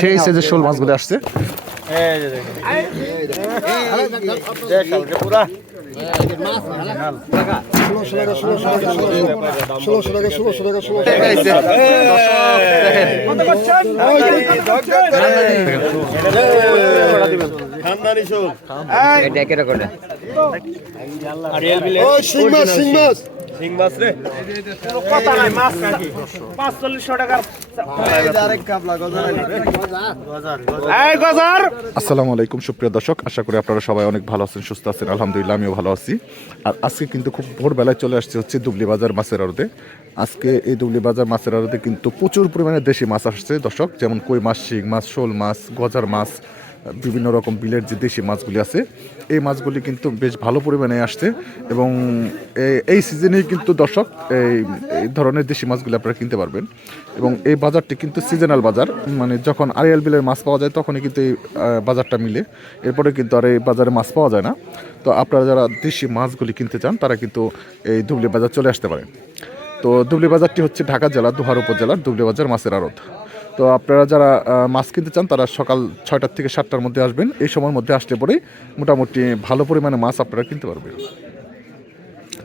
সেই সাইজের শোল মাছগুলো আসছে। আসসালামু আলাইকুম সুপ্রিয় দর্শক, আশা করি আপনারা সবাই অনেক ভালো আছেন, সুস্থ আছেন। আলহামদুলিল্লাহ আমিও ভালো আছি। আর আজকে কিন্তু খুব ভোরবেলায় চলে আসছে হচ্ছে দুবলি বাজার মাছের আড়তে। আজকে এই দুবলি বাজার মাছের আড়তে কিন্তু প্রচুর পরিমাণে দেশি মাছ আসছে দর্শক, যেমন কই মাছ, শিং মাছ, শোল মাছ, গজার মাছ, বিভিন্ন রকম বিলের যে দেশি মাছগুলি আছে এই মাছগুলি কিন্তু বেশ ভালো পরিমাণে আসছে। এবং এই সিজনেই কিন্তু দর্শক এই ধরনের দেশি মাছগুলি আপনারা কিনতে পারবেন। এবং এই বাজারটি কিন্তু সিজনাল বাজার, মানে যখন আড়িয়াল বিলের মাছ পাওয়া যায় তখনই কিন্তু এই বাজারটা মিলে, এরপরে কিন্তু আর এই বাজারে মাছ পাওয়া যায় না। তো আপনারা যারা দেশি মাছগুলি কিনতে চান তারা কিন্তু এই দুবলি বাজার চলে আসতে পারেন। তো দুবলি বাজারটি হচ্ছে ঢাকা জেলা দোহার উপজেলার দুবলি বাজার মাছের আড়ত। তো আপনারা যারা মাছ কিনতে চান তারা সকাল 6টা থেকে 7টার মধ্যে আসবেন। এই সময়ের মধ্যে আসলে পরেই মোটামুটি ভালো পরিমাণে মাছ আপনারা কিনতে পারবেন।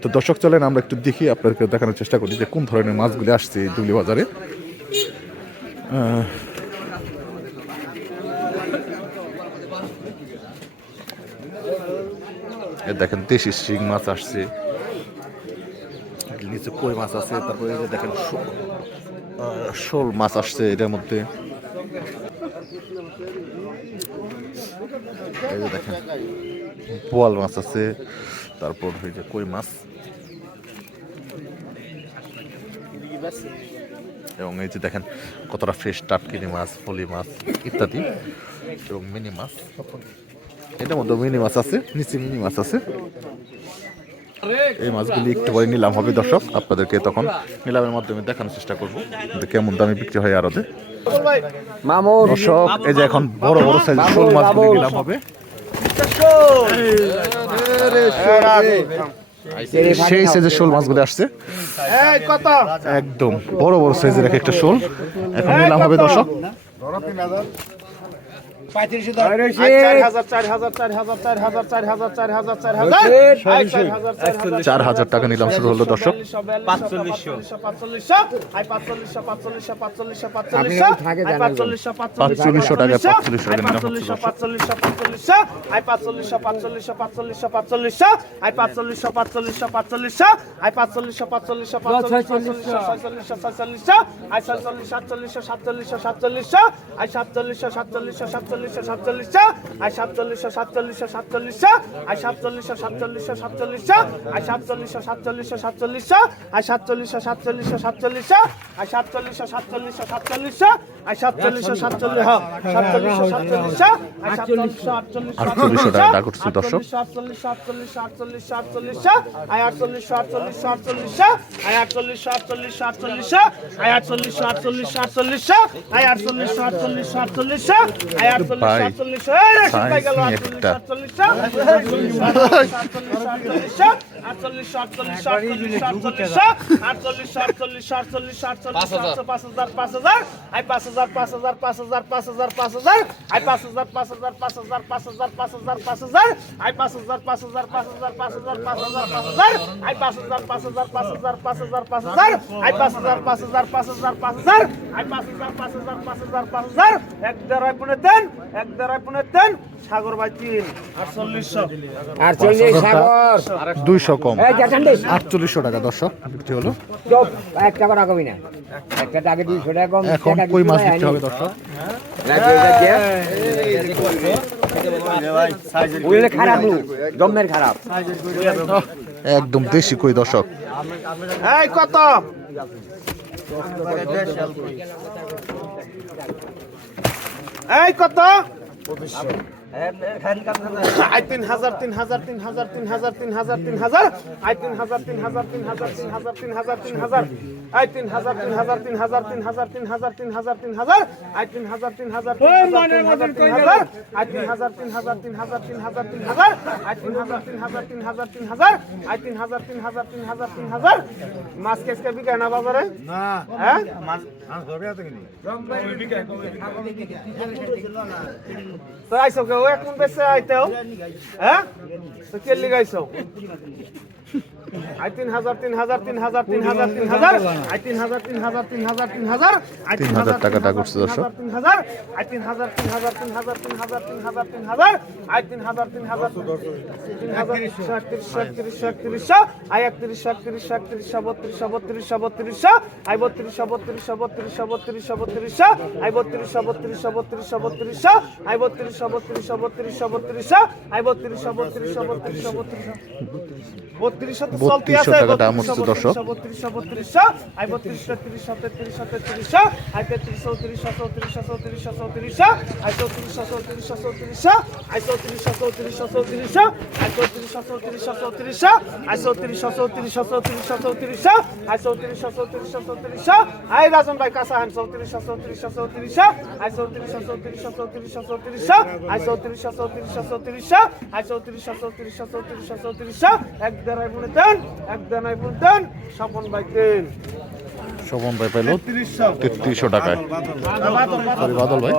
তো দর্শক চলেন আমরা একটু দেখি, আপনাদেরকে দেখানোর চেষ্টা করি যে কোন ধরনের মাছগুলি আসছে এই দুবলি বাজারে। দেখেন দেশি শিং মাছ আসছে, নিচে কই মাছ আছে, তারপরে দেখেন শোল মাছ আসছে এটার মধ্যে। এই যে দেখেন বোয়াল মাছ আছে, তারপর এই যে কই মাছ, এবং এই যে দেখেন কতটা ফ্রেশ টাটকিনি মাছ, ফলি মাছ ইত্যাদি, এবং মিনি মাছ। এটার মধ্যে মিনি মাছ আছে, নিচে মিনি মাছ আছে। এই মাছগুলি একটু পরে নিলাম হবে দর্শক, আপনাদেরকে তখন নিলামের মাধ্যমে দেখানোর চেষ্টা করবো কেমন দামে বিক্রি হয় আরতে। দর্শক এই যে এখন বড় বড় সাইজের শোল মাছগুলি নিলাম হবে। সেই সাইজের শোল মাছগুলি আসছে, একদম বড় বড় সাইজের এক একটা শোল এখন নিলাম হবে দর্শক। 4,000 টাকা নিলাম শুরু হলো দর্শক। 4500 টাকা করছে দর্শক। 200 কম 4800 টাকা দর্শক বিক্রি হলো। এখন কই মাছ বিক্রি হবে দর্শক। একদম দেশি কই দর্শক। কত কত 2500 I 3000 3000 3000 3000 3000 3000 I 3000 3000 3000 3000 3000 I 3000 3000 3000 3000 3000 3000 3000 I 3000 3000 3000 3000 I 3000 3000 3000 3000 3000 I 3000 3000 3000 3000 I 3000 3000 3000 3000 মাছ কেসকে বিকায় না বাজারে না হ্যাঁ মাছ ধরে আছে কি তো আইসো কেউ এখন বেশি আইতেও হ্যাঁ তো কে লিগাইছো আই 3000 3000 3000 3000 3000 আই 3000 3000 3000 3000 আই 3000 টাকাটা করছে দর্শক 3000 আই 3000 3000 3000 3000 3000 3000 আই 3000 3000 3000 আই 31 31 31 32 32 আই 32 32 32 32 32 আই 32 32 32 32 আই 32 32 32 32 আই 32 32 32 32 3200 টাকা দাম হচ্ছে দর্শক 32 আই 32 33 33 33 আই 33 34 34 34 আই 34 34 34 আই 34 34 34 আই 34 34 34 আই 34 34 34 আই 34 34 34 আই রাজন ভাই কাঁচা হান 34 34 34 আই 34 34 34 34 আই 34 34 34 আই 34 34 34 34 এক দেড়াই বলে দেন এক দেড়াই বলে দেন স্বপন ভাই দেন শোভন ভাই পাইলো 3300 টাকায় সরি বাদল ভাই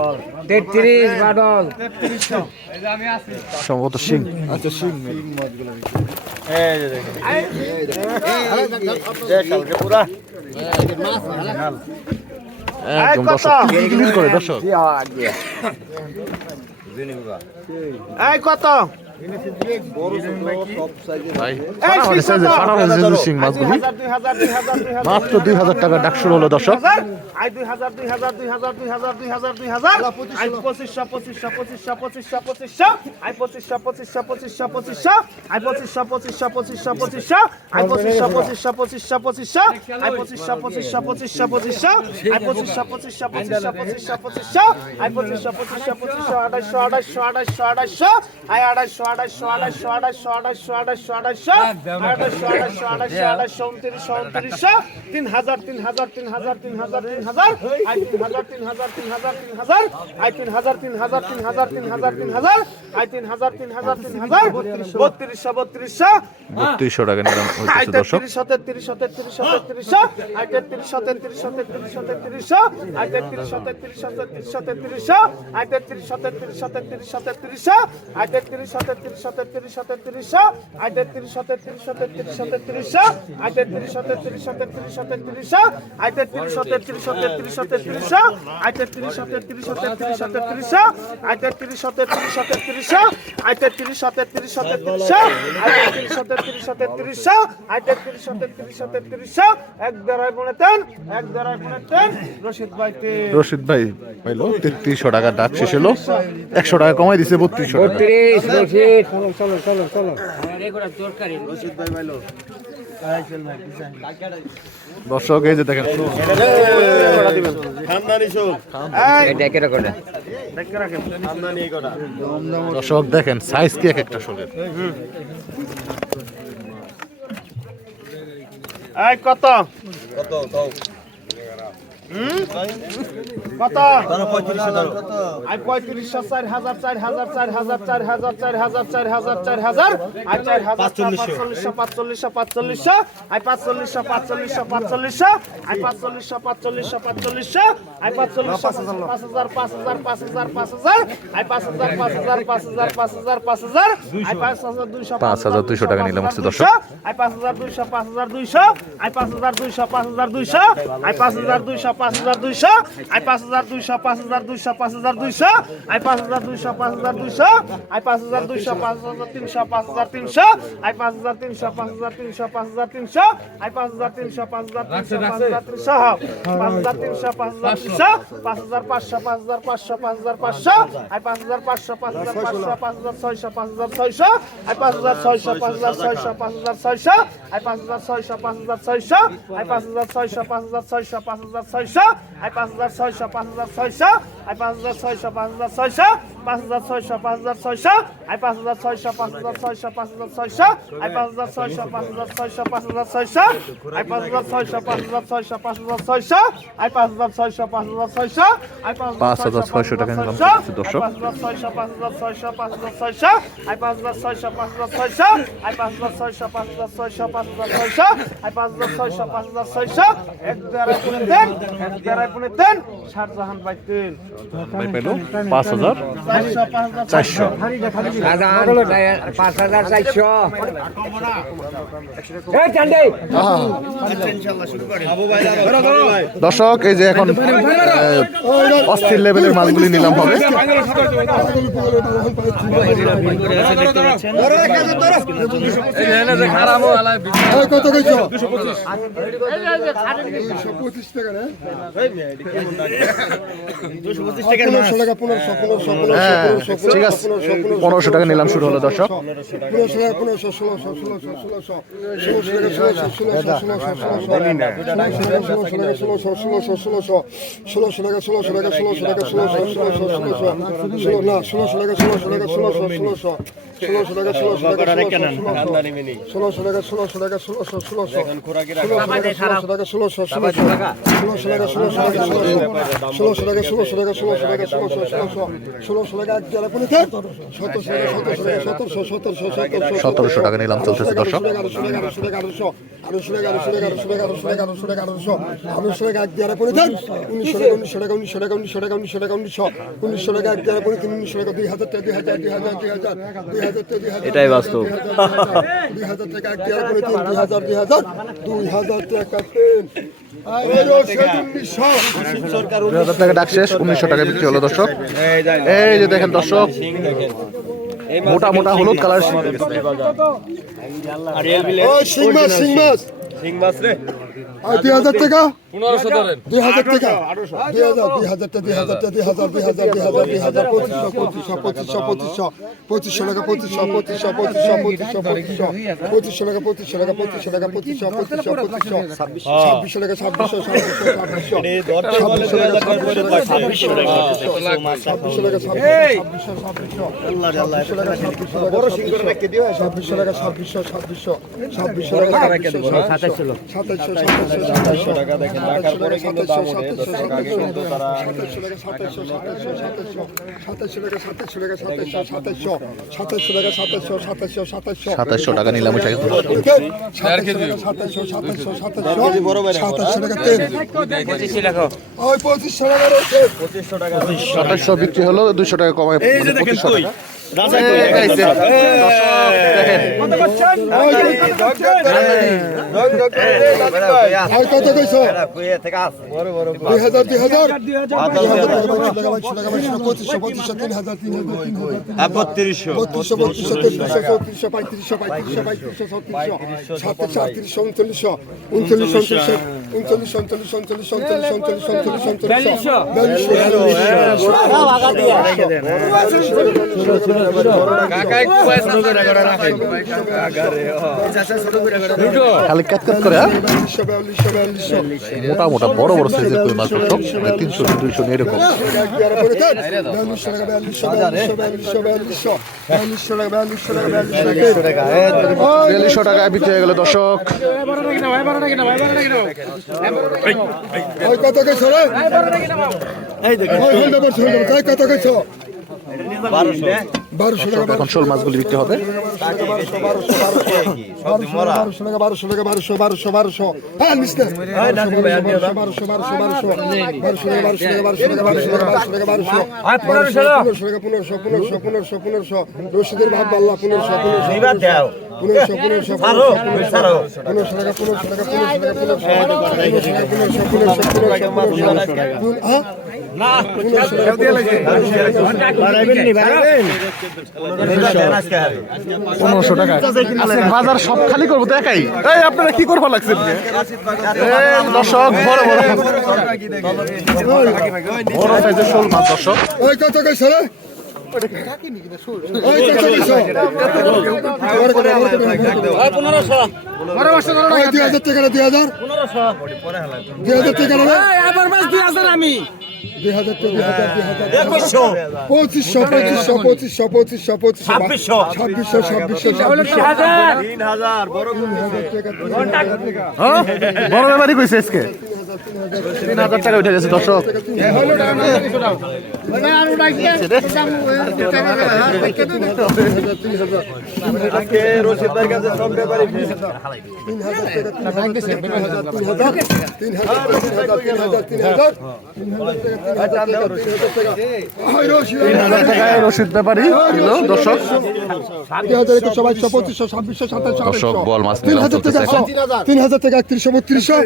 33 বাদল 3300 সম্ভবত সিং আচ্ছা সিং মাছগুলো এই যে দেখেন এই পুরা একদম দর্শক ক্লিন করে দর্শক এই কত ভাই সারা হয়েছে সিং মাছগুলি মাত্র 2000 টাকা ডাক শুরু হলো দর্শক I 2000 2000 2000 2000 2000 2000 I 2500 2500 2500 2500 I 2500 2500 2500 2500 I 2500 2500 2500 2500 I 2500 2500 2500 2500 I 2500 2500 2500 2500 I 2500 2500 2500 2500 2500 I 2500 2500 2500 2800 2800 I 2800 2800 2800 2800 2800 2800 2800 2800 2800 2930 2930 2930 2930 3000 3000 3000 3000 3000 I 3000 3000 3000 3000 I 3000 3000 3000 3000 3000 I 3000 3000 3000 3200 3200 টাকা নিলাম হইছে দর্শক 33 33 আই 33 33 33 আই 33 33 33 আই 33 33 33 33 আই 33 33 33 33 আই 33 33 33 33 আই 33 33 33 33 আই 33 33 33 33 আই 33 33 33 33 আই 33 33 33 আই 33 33 33 আই 33 33 33 আই 33 33 33 এক দাঁড়ায় বলেতেন রশিদ ভাইকে রশিদ ভাই পাইলো 3300 টাকা ডাক শেষ হলো 100 টাকা কমাই দিছে 3200 টাকা 32 রশিদ চলো চলো চলো আমার এগুলা দরকারি রশিদ ভাই পাইলো দর্শক এই যে দেখেন দর্শক দেখেন সাইজ কি এক একটা শোলের কত কত I 3500 4000 4000 4000 4000 4000 4000 4000 I 4000 4500 4500 I 4500 4500 4500 I 4500 4500 4500 I 4500 5000 5000 5000 5000 I 5000 5000 5000 5000 5000 I 5200 5200 টাকা নিলাম হচ্ছে দর্শক I 5200 5200 I 5200 5200 I 5200 5200 I 5200 5200 5200 I 5200 5200 I 5200 5300 5300 I 5300 5300 5300 I 5300 5300 5300 5300 5500 5500 5500 I 5500 5500 5600 5600 I 5600 5600 5600 I 5600 5600 I 5600 5600 5600 I 5600 5600 I 5600 5600 5600 5600 5600 I 5600 5600 5600 I 5600 5600 5600 I 5600 5600 5600 I 5600 5600 I 5600 টাকা নিলাম চলতেছে দর্শক। 5600 5600 5600 আই 5600 5600 আই 5600 5600 5600 আই 5600 5600 এক দেড়াই পুনে দেন এক দেড়াই পুনে দেন শাহজাহান ভাই তিন ভাই পেল 5400 400 দর্শক এই যে এখন অস্থির লেভেলের মালগুলি নিলাম হবে। কত কইছো? 1500 টাকা 1500 হ্যাঁ ঠিক আছে 1500 টাকা নিলাম শুরু হলো দর্শক। 1500 টাকা 1500 1600 1600 সতেরোশো টাকা নিলাম চলতেছে দর্শক। 1900 এটাই বাস্তব। 2000 টাকা 2000 টাকা 2000 টাকা ডাক শেষ, 1900 টাকা বিক্রি হলো দর্শক। এই যে দেখেন দর্শক মোটা মোটা হলুদ কালার সিং মাছ রে 2000 টাকা 1500 ধরেন 2000 টাকা 2000 টাকা 2500 টাকা 2700 টাকা নিলাম ওইটা। 2700 বিক্রি হলো, 200 টাকা কমায় 2500 টাকা। খালি কাট কাট করে মোটা মোটা বড় বড় সাইজের কই মাছ দর্শক, 300 200 নিয়ে এরকম। 4200 টাকায় বিক্রি হয়ে গেল দর্শক। কত কইছো রে? কত কইছো? 1200 টাকা এখন শোল মাছগুলি বিক্রি হবে। 1500 রশিদের ভাগ বাল্লা 1500 টাকা। বাজার সব খালি করবো তো একাই। এই আপনারা কি করবো লাগছে দর্শক? বড় বড় বড় সাইজের শোল মাছ দর্শক। ওই কত কইছো রে? ওই কত কইছো? 2000 টাকা না 2000 টাকা না আবার মাছ 2000 আমি 2000 টাকা 2500 2500 2500 2500 বড় ব্যাপারই কইছে আজকে 3000 টাকা উঠে গেছে দর্শক। রশিদ ভাইয়ের কাছে সব ব্যাপারে রশিদ ব্যাপারী দর্শক। দর্শক বল মাছ 3000 টাকা 3000 টাকা 3100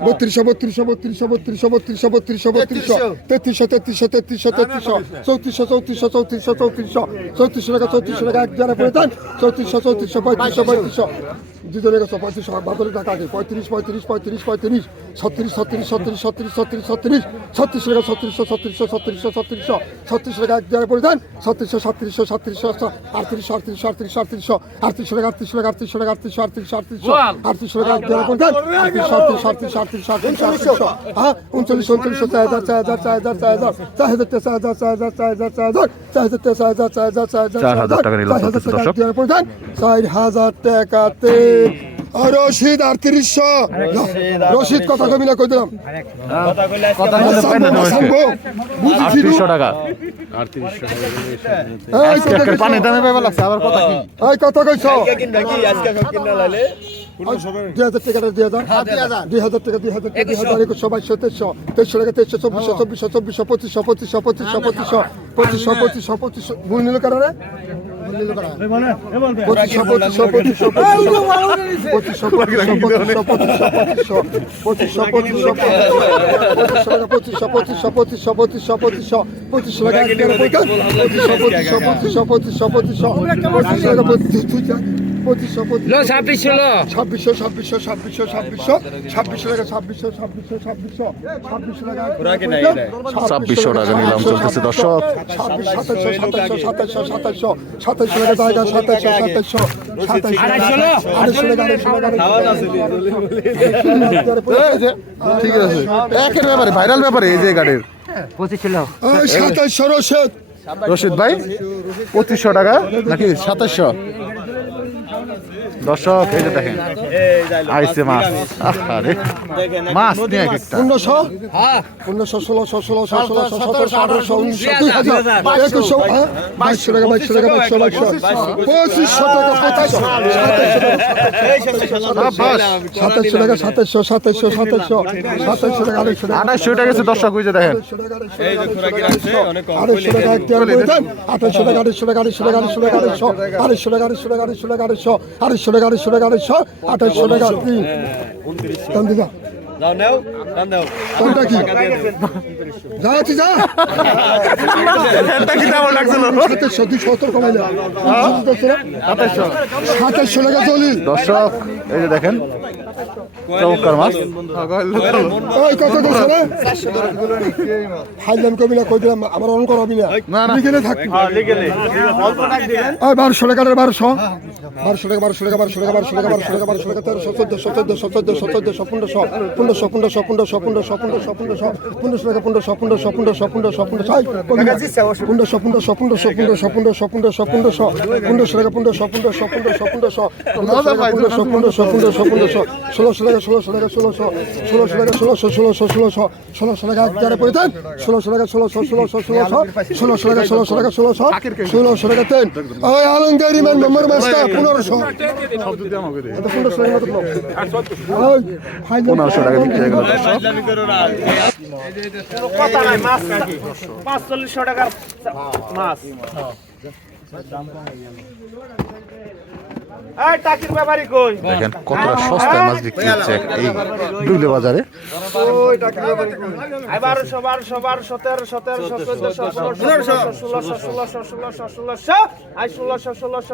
3200 3200 3200 3200 3200 3200 3300 3300 3300 3400 3400 3400 টাকা 3400 টাকা এক জায়গায় পড়ে দেন 3400 3400 3500 দুজনে গেছে 3500 বাদলের টাকা আগে 35 35 35 35 36 36 36 36 36 36 টাকা 3600 3600 3600 3600 36 টাকা এক জায়গায় পড়ে দেন 3600 3700 3700 3800 3800 3800 3800 টাকা 3800 টাকা 3800 টাকা 3800 3800 টাকা এক জায়গায় পড়ে দেন 3800 হ্যাঁ 39 39 4000 টাকা নিলাম চলতেছে দর্শক। 4000 টাকাতে রশিদ 3800 রশিদ কথা কবি না কই দিলাম কথা বলে পাই না আজকে 3800 টাকা। আজকে একটা পানি দামে পাইবা লাগছে আবার কথা কি? এই কথা কইছো নাকি আজকে সব কিনা লাইলে 2000 টাকা 2000 2000 টাকা 2000 টাকা 2100 2300 2300 2300 2400 2500 2500 ভুল নিল কারণে ছাব্বিশশো টাকা নিলাম চলতেছে দর্শক। 2700 ঠিক আছে একের ব্যাপারে ভাইরাল ব্যাপারে এই যে গাড়ির 2700 রশিদ রশিদ ভাই 2500 টাকা নাকি 2700 দর্শক। এই যে দেখেন আইসে মাছ আরে মাছ নিয়ে এক একটা 1500 1500 1600 1700 1800 1900 2200 টাকা 2200 টাকা 2500 টাকা 2700 টাকা 2700 টাকা 2800 টাকা গেছে দর্শক। ওই যে দেখেন 2800 টাকা এক টাকা করে দেন 2800 টাকা 2800 টাকা 2800 টাকা 2800 টাকা 2800 টাকা 2800 টাকা 2800 টাকা 2800 টাকা 2800 টাকা দাম দিদা যাও নাও দাম দাও কোনটা কি যা তুই যা এটা কি দাম লাগছিল 2770 কমাইলা 2700 টাকা জলিল দর্শক। এই যে দেখেন চমৎকার মাছ। ওই কত কইছ রে হাইলাম কবিলা কই দিলাম আমার অন করবি না না, না। লিখে থাকবি লিখে নে অল্প টাকা দিবেন ওই 1200 টাকা 1200 টাকা 1200 টাকা 1200 টাকা 1200 টাকা 1200 টাকা 1200 টাকা 1300 1400 1500 আলঙ্গারি ম্যান নম্বর মাস্টার 1500 1500 টাকা বিক্রি হয়ে গেল দর্শক। কথা নাই মাছ নাকি 4500 টাকার মাছ এই টাকির ব্যাপারী কই দেখেন কতটা সস্তায় মাছ বিক্রি হচ্ছে এই দুলে বাজারে। ওই টাকির ব্যাপারী কই 1200 1200 1300 I 1600 I 1600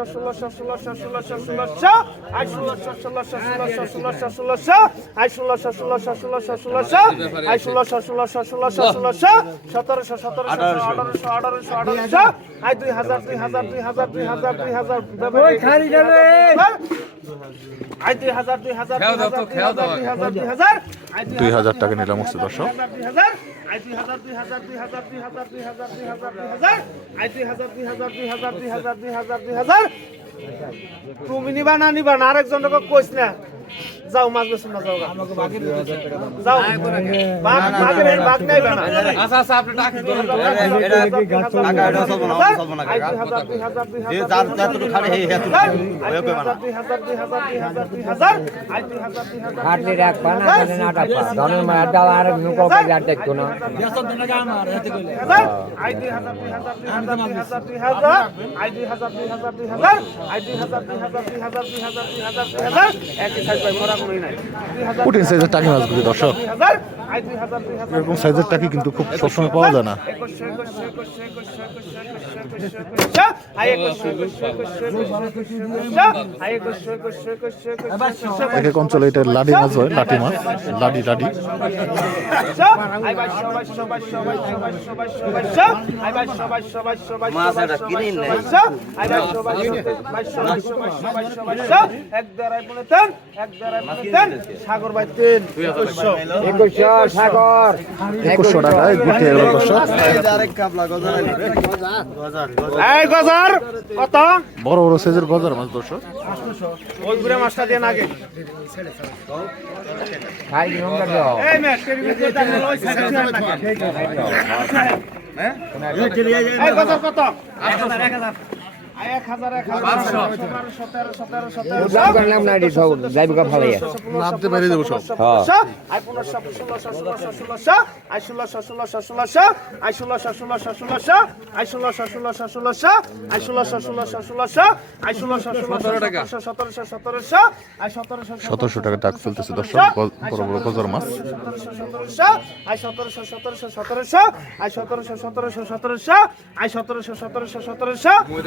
I 1600 I 1700 I 2000 ব্যাপারী খালি যাবে আই 2000 2000 টাকা নিলাম হচ্ছে দর্শক। আই 2000 2000 2000 2000 2000 2000 আই 2000 2000 2000 2000 2000 2000 তুমি নিবা না আরেকজনকে কইছ না যাও মাছ বেচুন না যাও আমাকে বাকি যাও বাঘ নাই বানা আচ্ছা আচ্ছা আপনি টাকা ধরুন তো এটা টাকা এটা চলবো না আই 2000 2000 যে যার যতটুকু খালি হে হে আই 2000 আই 2000 খাটলি রাখবা না জানে না টাপা ধনের মার দাও আর নুকো করে আর দেখতো না আই 2000 আই 2000 একই সাইজ ভাই মরা কোনোই নাই কঠিন সাইজের টাকি মাছগুলি দর্শক 2000 আই 2000 এরকম সাইজের টাকি কিন্তু খুব সবসময় পাওয়া যায় না। এক এক অঞ্চলে এটা লাডি মাছ হয়, লাঠি মাছ, লাডি লাডি। সাগর ভাই 3 2100 সাগর 2100 টাকায় গুটি এগুলো দর্শক। আরেক কাবলা গজার এই গজার কত বড় বড় সাইজের গজার মাছ দর্শক। ওই ঘুরে মাছটা দেন আগে খাই নম্বর দাও এই ম্যাচ টেরি ভিতরে দাঁড়ালে ওই সাইডে এই গজার কত 1000 দাম করলাম না এটি সব যাইব কা ভালাইয়া নামতে বাইরে দেবো সব। I 15 I 16 I 16 I 16 I 17 টাকা আই 17 আই 1700 টাকা টাকা চলতেছে দর্শক, বড় বড় গজার মাছ। 17 আই 17 আই 17 আই 17 আই 17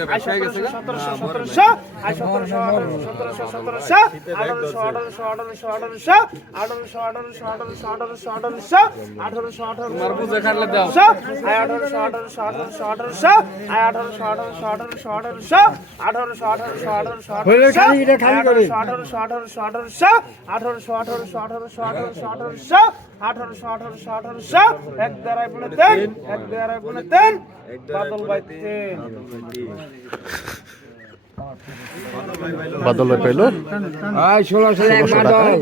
বাদল ভাই 3 বাদল ভাই পাইলো আই 1600 এক বাদল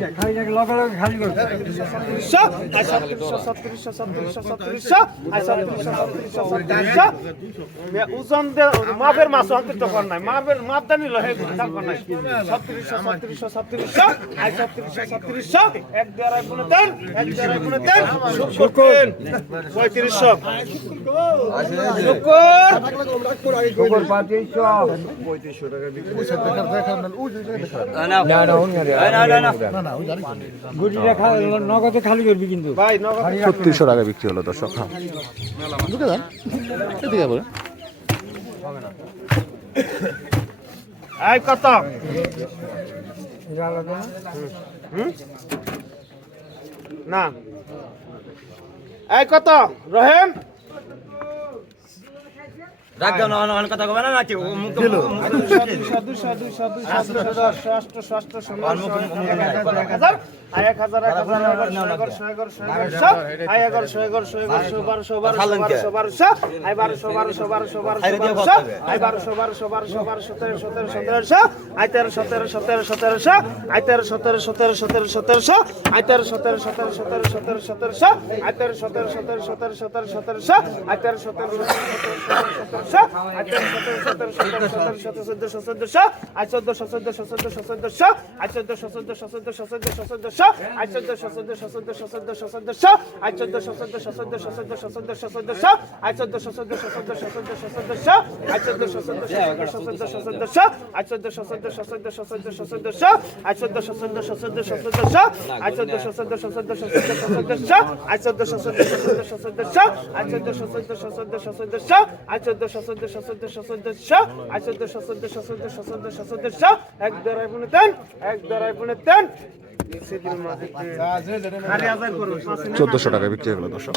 ওজন মাপের মাছ অন্তত কর নাই মাপের মাপ দানি লহে দাম কর নাই 3700 আই 3700 এক দেড়াই গুণে দেন এক দেড়াই গুণে দেন শুকর 3500 শুকর 3500 না না হুন রে গুটিটা খালি নগদে খালি করবি কিন্তু ভাই নগদ 3600 টাকা বিক্রি হলো দর্শক। হ্যাঁ ঢুকে যান এদিকে বলে এই কত না এই কত রহিম রাখ দাও না অনেক কথা কবে না নাকি মুখ এক দেড়াই গুণে দেন 1400 টাকা বিক্রি হলো দর্শক।